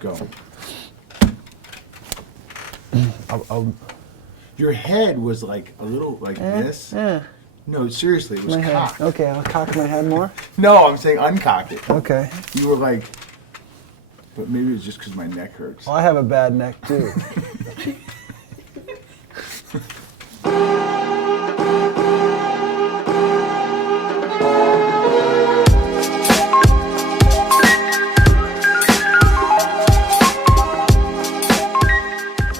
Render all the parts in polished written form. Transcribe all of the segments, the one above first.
Go. Your head was like a little like this. No, seriously, it was cocked. Okay, I'll cock my head more. No, I'm saying uncocked it. Okay. You were like, but maybe it's just because my neck hurts. Well, I have a bad neck too.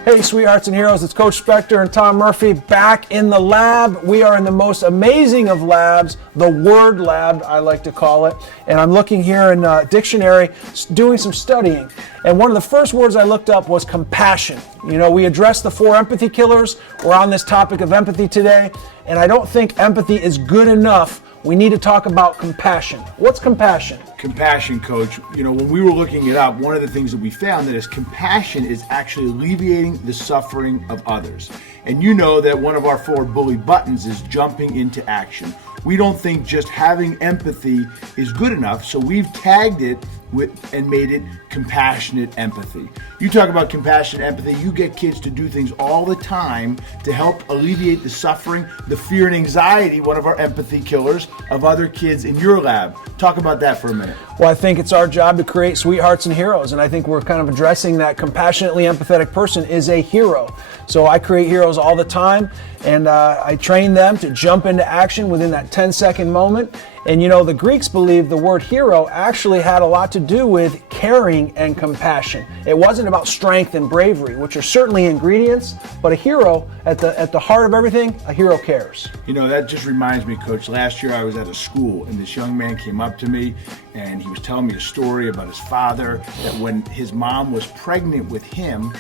Hey, sweethearts and heroes, it's Coach Spector and Tom Murphy back in the lab. We are in the most amazing of labs, the Word Lab, I like to call it. And I'm looking here in a dictionary, doing some studying. And one of the first words I looked up was compassion. You know, we addressed the 4 empathy killers. We're on this topic of empathy today. And I don't think empathy is good enough. We need to talk about compassion. What's compassion? Compassion, Coach. You know, when we were looking it up, one of the things that we found that is compassion is actually alleviating the suffering of others. And you know that one of our 4 bully buttons is jumping into action. We don't think just having empathy is good enough, so we've tagged it with and made it compassionate empathy. You talk about compassionate empathy, you get kids to do things all the time to help alleviate the suffering, the fear and anxiety, one of our empathy killers, of other kids in your lab. Talk about that for a minute. Well, I think it's our job to create sweethearts and heroes, and I think we're kind of addressing that compassionately empathetic person is a hero. So I create heroes all the time, and I train them to jump into action within that 10-second moment. And you know, the Greeks believed the word hero actually had a lot to do with caring and compassion. It wasn't about strength and bravery, which are certainly ingredients, but a hero, at the heart of everything, a hero cares. You know, that just reminds me, Coach, last year I was at a school and this young man came up to me and he was telling me a story about his father, that when his mom was pregnant with him,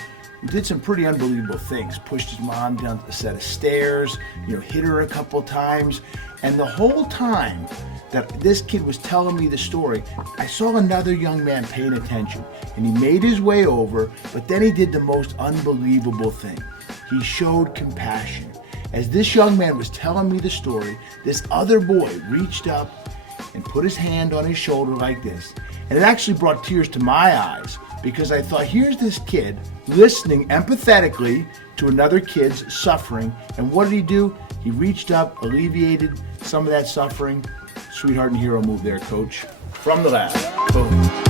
he did some pretty unbelievable things. Pushed his mom down a set of stairs, hit her a couple times. And the whole time that this kid was telling me the story, I saw another young man paying attention. And he made his way over, but then he did the most unbelievable thing. He showed compassion. As this young man was telling me the story, this other boy reached up and put his hand on his shoulder like this. And it actually brought tears to my eyes, because I thought, here's this kid listening empathetically to another kid's suffering. And what did he do? He reached up, alleviated some of that suffering. Sweetheart and hero move there, Coach. From the lab. Boom.